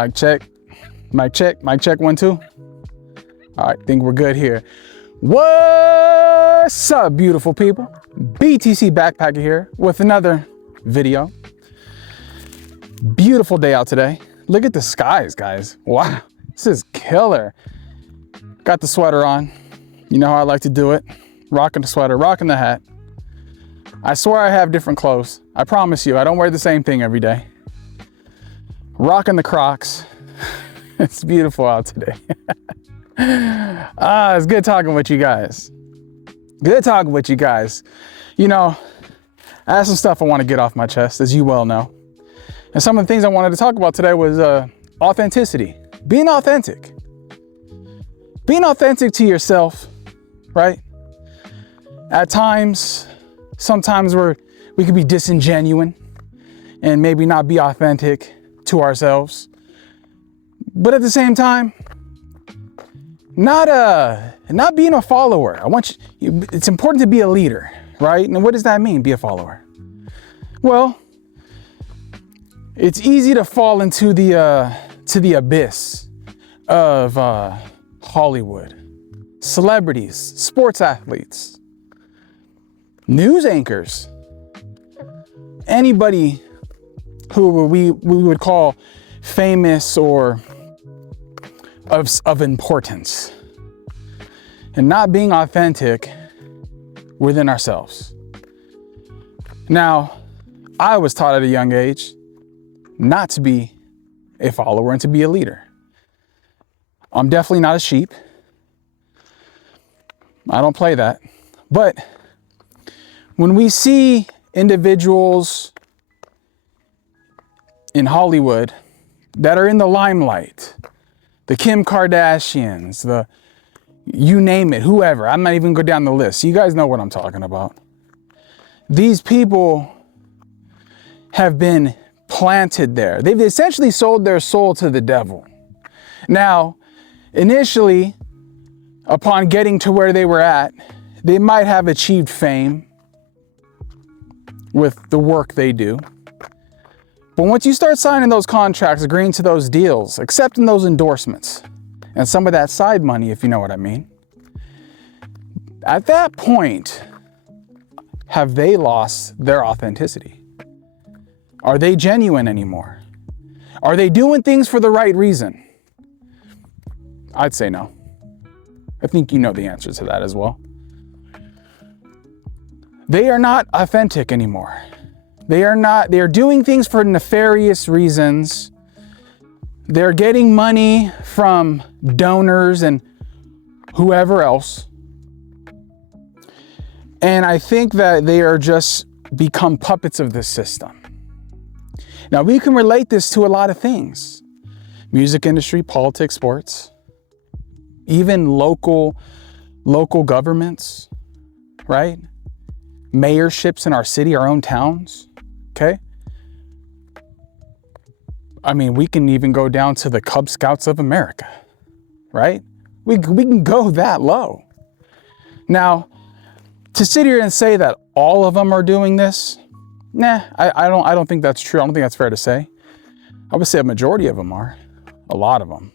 Mic check, mic check, mic check, 1, 2. All right, think we're good here. What's up, beautiful people? BTC Backpacker here with another video. Beautiful day out today. Look at the skies, guys. Wow, this is killer. Got the sweater on. You know how I like to do it. Rocking the sweater, rocking the hat. I swear I have different clothes. I promise you, I don't wear the same thing every day. Rocking the Crocs. It's beautiful out today. It's good talking with you guys. Good talking with you guys. You know, I have some stuff I want to get off my chest, as you well know. And some of the things I wanted to talk about today was authenticity. Being authentic. Being authentic to yourself, right? At times, sometimes we could be disingenuous and maybe not be authentic to ourselves. But at the same time, not being a follower. It's important to be a leader, right? And what does that mean, be a follower? Well, it's easy to fall into the abyss of Hollywood, celebrities, sports athletes, news anchors, anybody who we would call famous or of importance, and not being authentic within ourselves. Now, I was taught at a young age not to be a follower and to be a leader. I'm definitely not a sheep. I don't play that. But when we see individuals in Hollywood that are in the limelight, the Kim Kardashians, you name it, whoever, I'm not even going down the list. You guys know what I'm talking about. These people have been planted there. They've essentially sold their soul to the devil. Now, initially, upon getting to where they were at, they might have achieved fame with the work they do. But once you start signing those contracts, agreeing to those deals, accepting those endorsements, and some of that side money, if you know what I mean, at that point, have they lost their authenticity? Are they genuine anymore? Are they doing things for the right reason? I'd say no. I think you know the answer to that as well. They are not authentic anymore. They are doing things for nefarious reasons. They're getting money from donors and whoever else. And I think that they are just become puppets of this system. Now, we can relate this to a lot of things. Music industry, politics, sports, even local governments, right? Mayorships in our city, our own towns. Okay. I mean, we can even go down to the Cub Scouts of America, right? We can go that low. Now, to sit here and say that all of them are doing this, nah, I don't think that's true. I don't think that's fair to say. I would say a majority of them are, a lot of them.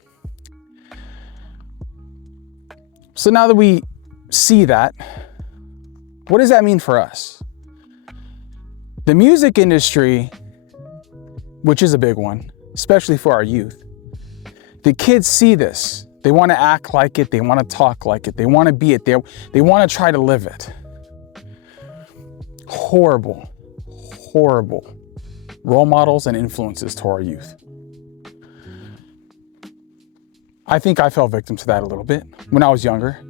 So now that we see that, what does that mean for us? The music industry, which is a big one, especially for our youth, the kids see this. They want to act like it. They want to talk like it. They want to be it. They want to try to live it. Horrible, horrible role models and influences to our youth. I think I fell victim to that a little bit when I was younger.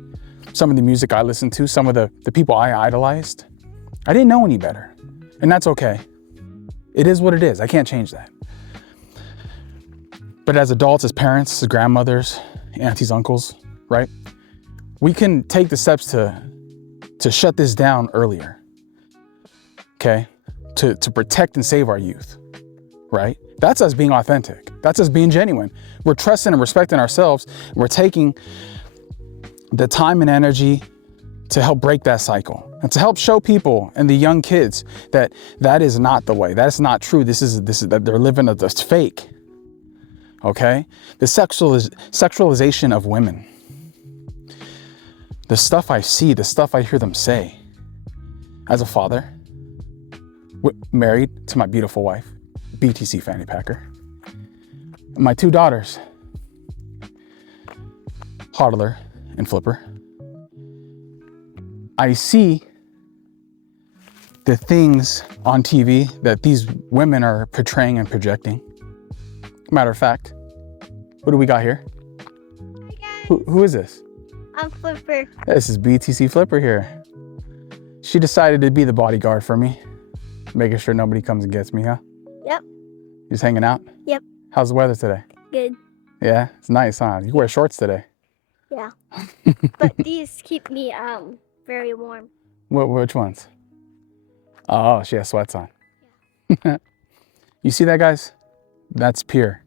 Some of the music I listened to, some of the people I idolized, I didn't know any better. And that's okay. It is what it is. I can't change that. But as adults, as parents, as grandmothers, aunties, uncles, right? We can take the steps to shut this down earlier. Okay? To protect and save our youth, right? That's us being authentic. That's us being genuine. We're trusting and respecting ourselves. We're taking the time and energy to help break that cycle and to help show people and the young kids that is not the way. That's not true. This is that they're living that's fake. okay? The sexualization of women. The stuff I see, the stuff I hear them say. As a father, married to my beautiful wife, BTC FANNYPACKER. My 2 daughters, Hodler and Flipper. I see the things on TV that these women are portraying and projecting. Matter of fact, what do we got here? Who is this? I'm Flipper. This is BTC Flipper here. She decided to be the bodyguard for me, making sure nobody comes and gets me, huh? Yep. Just hanging out? Yep. How's the weather today? Good. Yeah, it's nice, huh? You wear shorts today. Yeah. But these keep me very warm. Which ones? Oh, she has sweats on. Yeah. You see that, guys? That's pure.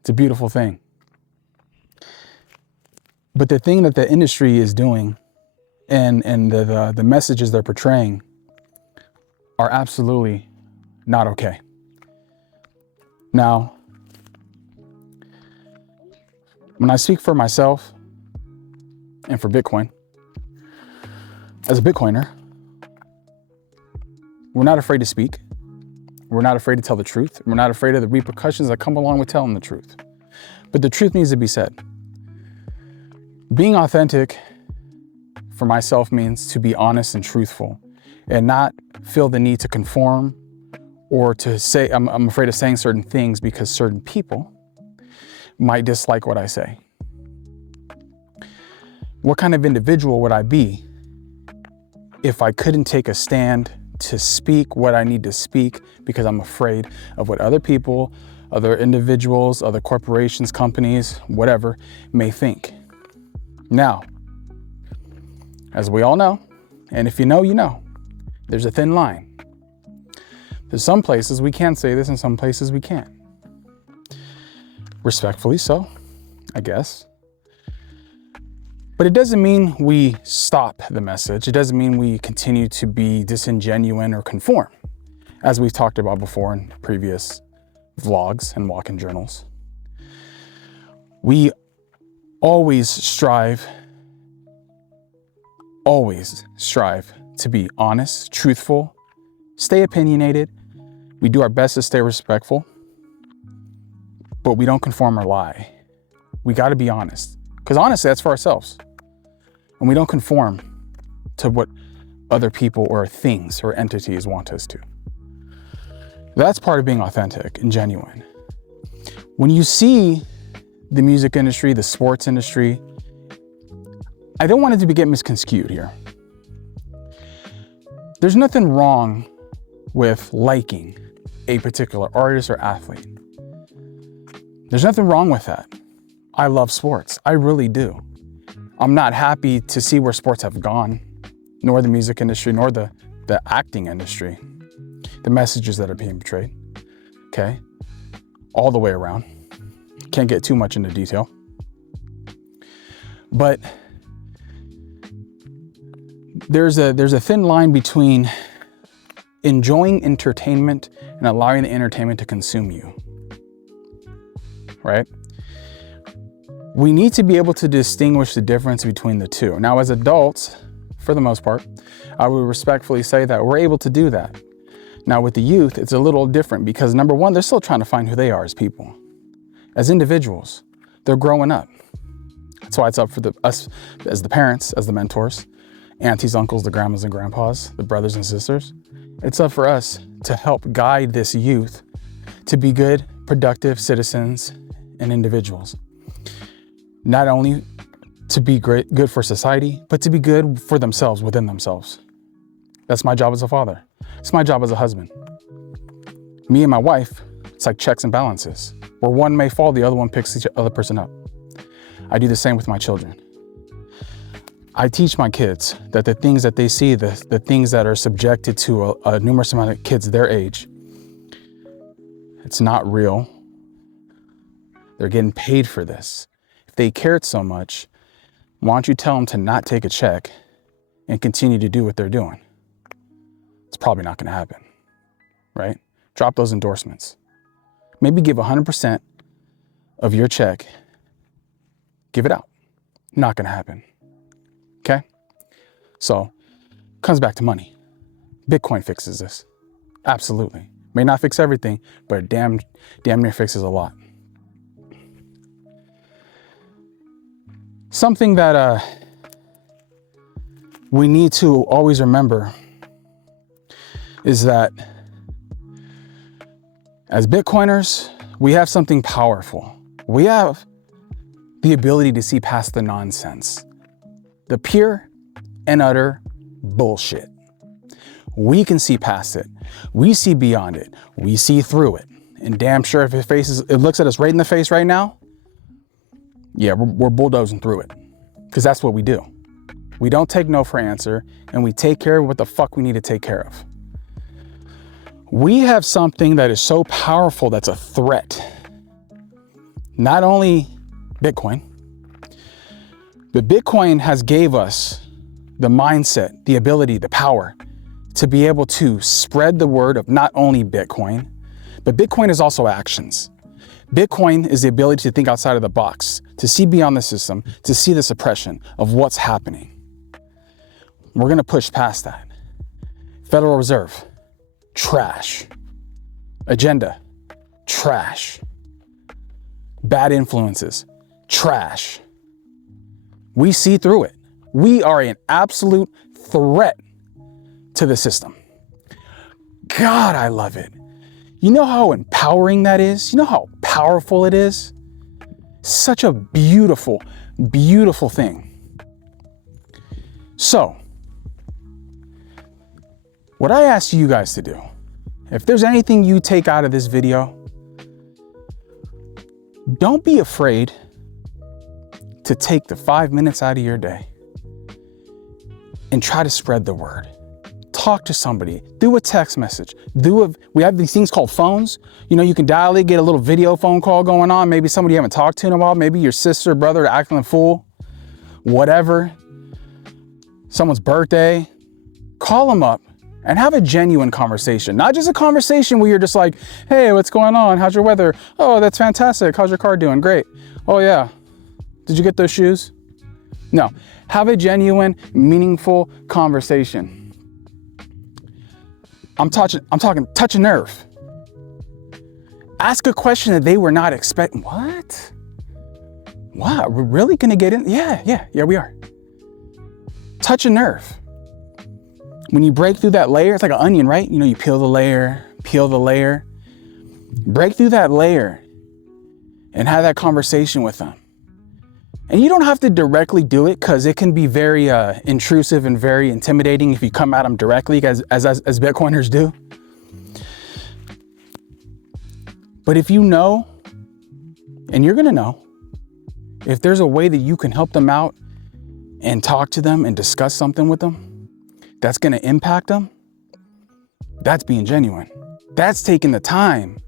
It's a beautiful thing. But the thing that the industry is doing and the messages they're portraying are absolutely not okay. Now, when I speak for myself and for Bitcoin, as a Bitcoiner, we're not afraid to speak. We're not afraid to tell the truth. We're not afraid of the repercussions that come along with telling the truth. But the truth needs to be said. Being authentic for myself means to be honest and truthful and not feel the need to conform or to say, I'm afraid of saying certain things because certain people might dislike what I say. What kind of individual would I be if I couldn't take a stand to speak what I need to speak because I'm afraid of what other people, other individuals, other corporations, companies, whatever, may think? Now, as we all know, and if you know, you know, there's a thin line. There's some places we can say this and some places we can't. Respectfully so, I guess. But it doesn't mean we stop the message. It doesn't mean we continue to be disingenuine or conform, as we've talked about before in previous vlogs and walk-in journals. We always strive to be honest, truthful, stay opinionated. We do our best to stay respectful, but we don't conform or lie. We got to be honest, because honestly, that's for ourselves. And we don't conform to what other people or things or entities want us to. That's part of being authentic and genuine. When you see the music industry, the sports industry, I don't want it to get misconstrued here. There's nothing wrong with liking a particular artist or athlete. There's nothing wrong with that. I love sports. I really do. I'm not happy to see where sports have gone, nor the music industry, nor the acting industry, the messages that are being portrayed, okay? All the way around. Can't get too much into detail. But there's a thin line between enjoying entertainment and allowing the entertainment to consume you, right? We need to be able to distinguish the difference between the two. Now, as adults, for the most part, I would respectfully say that we're able to do that. Now, with the youth, it's a little different because number one, they're still trying to find who they are as people, as individuals. They're growing up. That's why it's up for us as the parents, as the mentors, aunties, uncles, the grandmas and grandpas, the brothers and sisters. It's up for us to help guide this youth to be good, productive citizens and individuals. Not only to be good for society, but to be good for themselves, within themselves. That's my job as a father. It's my job as a husband. Me and my wife, it's like checks and balances. Where one may fall, the other one picks the other person up. I do the same with my children. I teach my kids that the things that they see, the things that are subjected to a numerous amount of kids their age, it's not real. They're getting paid for this. If they cared so much, why don't you tell them to not take a check and continue to do what they're doing? It's probably not going to happen, right? Drop those endorsements. Maybe give 100% of your check, give it out. Not going to happen. Okay? So, comes back to money. Bitcoin fixes this. Absolutely. May not fix everything, but it damn near fixes a lot. Something that we need to always remember is that as Bitcoiners, we have something powerful. We have the ability to see past the nonsense, the pure and utter bullshit. We can see past it. We see beyond it. We see through it. And damn sure if it looks at us right in the face right now, yeah, we're bulldozing through it. Because that's what we do. We don't take no for an answer, and we take care of what the fuck we need to take care of. We have something that is so powerful that's a threat. Not only Bitcoin, but Bitcoin has gave us the mindset, the ability, the power to be able to spread the word of not only Bitcoin, but Bitcoin is also actions. Bitcoin is the ability to think outside of the box, to see beyond the system, to see the suppression of what's happening. We're gonna push past that. Federal Reserve, trash. Agenda, trash. Bad influences, trash. We see through it. We are an absolute threat to the system. God, I love it. You know how empowering that is? You know how powerful it is? Such a beautiful, beautiful thing. So, what I ask you guys to do, if there's anything you take out of this video, don't be afraid to take the 5 minutes out of your day and try to spread the word. Talk to somebody, do a text message, we have these things called phones. You know, you can dial it, get a little video phone call going on. Maybe somebody you haven't talked to in a while, maybe your sister, brother acting a fool, whatever. Someone's birthday, call them up and have a genuine conversation. Not just a conversation where you're just like, hey, what's going on? How's your weather? Oh, that's fantastic. How's your car doing? Great. Oh yeah. Did you get those shoes? No, have a genuine, meaningful conversation. I'm talking touch a nerve. Ask a question that they were not expecting. What? Wow, we're really gonna get in? Yeah, we are. Touch a nerve. When you break through that layer, it's like an onion, right? You know, you peel the layer, break through that layer and have that conversation with them. And you don't have to directly do it because it can be very intrusive and very intimidating if you come at them directly as Bitcoiners do. But if you know, and you're gonna know, if there's a way that you can help them out and talk to them and discuss something with them that's gonna impact them, that's being genuine. That's taking the time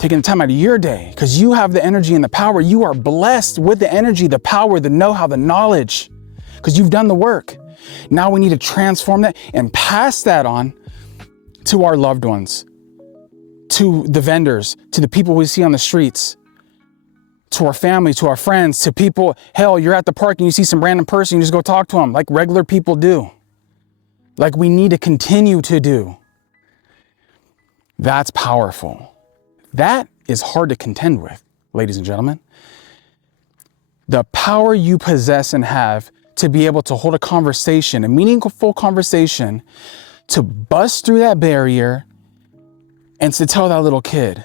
out of your day because you have the energy and the power. You are blessed with the energy, the power, the know-how, the knowledge because you've done the work. Now we need to transform that and pass that on to our loved ones, to the vendors, to the people we see on the streets, to our family, to our friends, to people. Hell, you're at the park and you see some random person, you just go talk to them like regular people do, like we need to continue to do. That's powerful. That is hard to contend with, ladies and gentlemen. The power you possess and have to be able to hold a conversation, a meaningful conversation, to bust through that barrier and to tell that little kid,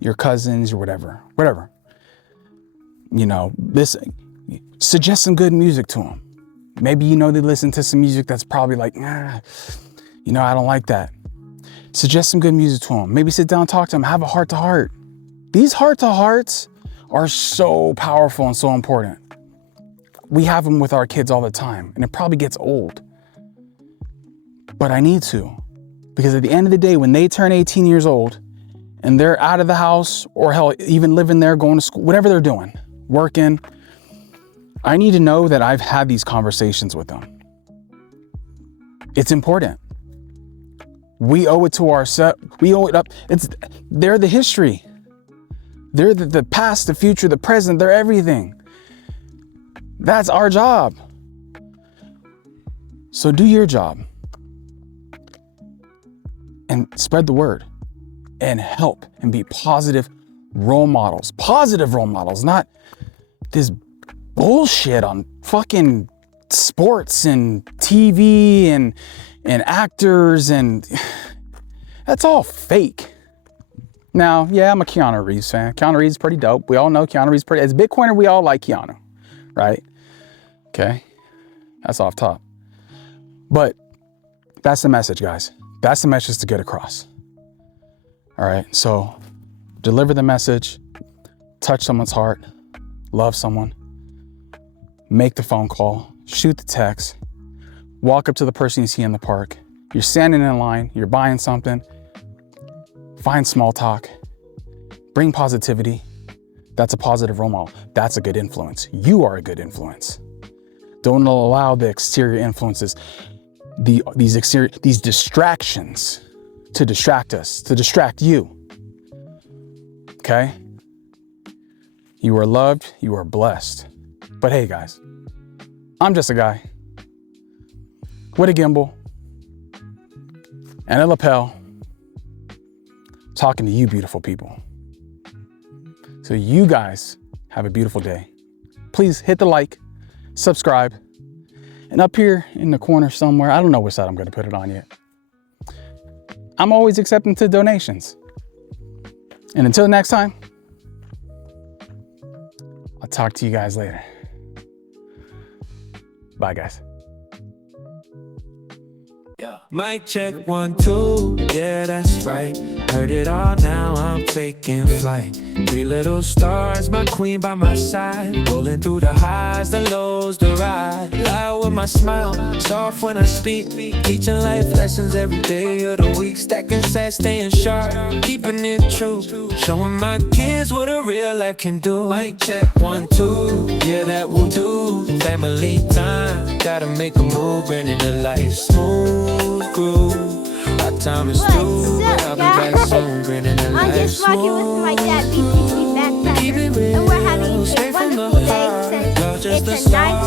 your cousins or whatever, you know, suggest some good music to them. Maybe, you know, they listen to some music that's probably like, I don't like that. Suggest some good music to them. Maybe sit down and talk to them. Have a heart-to-heart. These heart-to-hearts are so powerful and so important. We have them with our kids all the time, and it probably gets old. But I need to, because at the end of the day, when they turn 18 years old and they're out of the house, or hell, even living there, going to school, whatever they're doing, working, I need to know that I've had these conversations with them. It's important. We owe it to ourselves. We owe it up. They're the history. They're the past, the future, the present, they're everything. That's our job. So do your job and spread the word and help and be positive role models. Positive role models, not this bullshit on fucking sports and TV and actors, and that's all fake. Now, yeah, I'm a Keanu Reeves fan. Keanu Reeves pretty dope. We all know Keanu Reeves pretty. As a Bitcoiner, we all like Keanu, right? Okay, that's off top. But that's the message, guys. That's the message to get across. All right, so deliver the message, touch someone's heart, love someone, make the phone call, shoot the text, walk up to the person you see in the park. You're standing in line, you're buying something, find small talk, bring positivity. That's a positive role model. That's a good influence. You are a good influence. Don't allow the exterior influences, these distractions to distract us, to distract you. Okay? You are loved, you are blessed. But hey guys, I'm just a guy with a gimbal and a lapel talking to you beautiful people. So you guys have a beautiful day. Please hit the like, subscribe, and up here in the corner somewhere, I don't know which side I'm gonna put it on yet, I'm always accepting to donations. And until next time, I'll talk to you guys later. Bye, guys. Mic check 1, 2, yeah, that's right. Heard it all, now I'm taking flight. 3 little stars, my queen by my side. Rolling through the highs, the lows, the ride. Loud with my smile, soft when I speak. Teaching life lessons every day of the week. Stacking sets, staying sharp, keeping it true. Showing my kids what a real life can do. Mic check 1, 2, yeah, that will do. Family time, gotta make a move, bringing the life smooth groove. Our time is through, but I'll be back soon, bringing the I'm life just walking with my dad, BTC Keep it BACKPACKER, real, and we're having a straight from the wonderful day heart. You're since just it's a a nice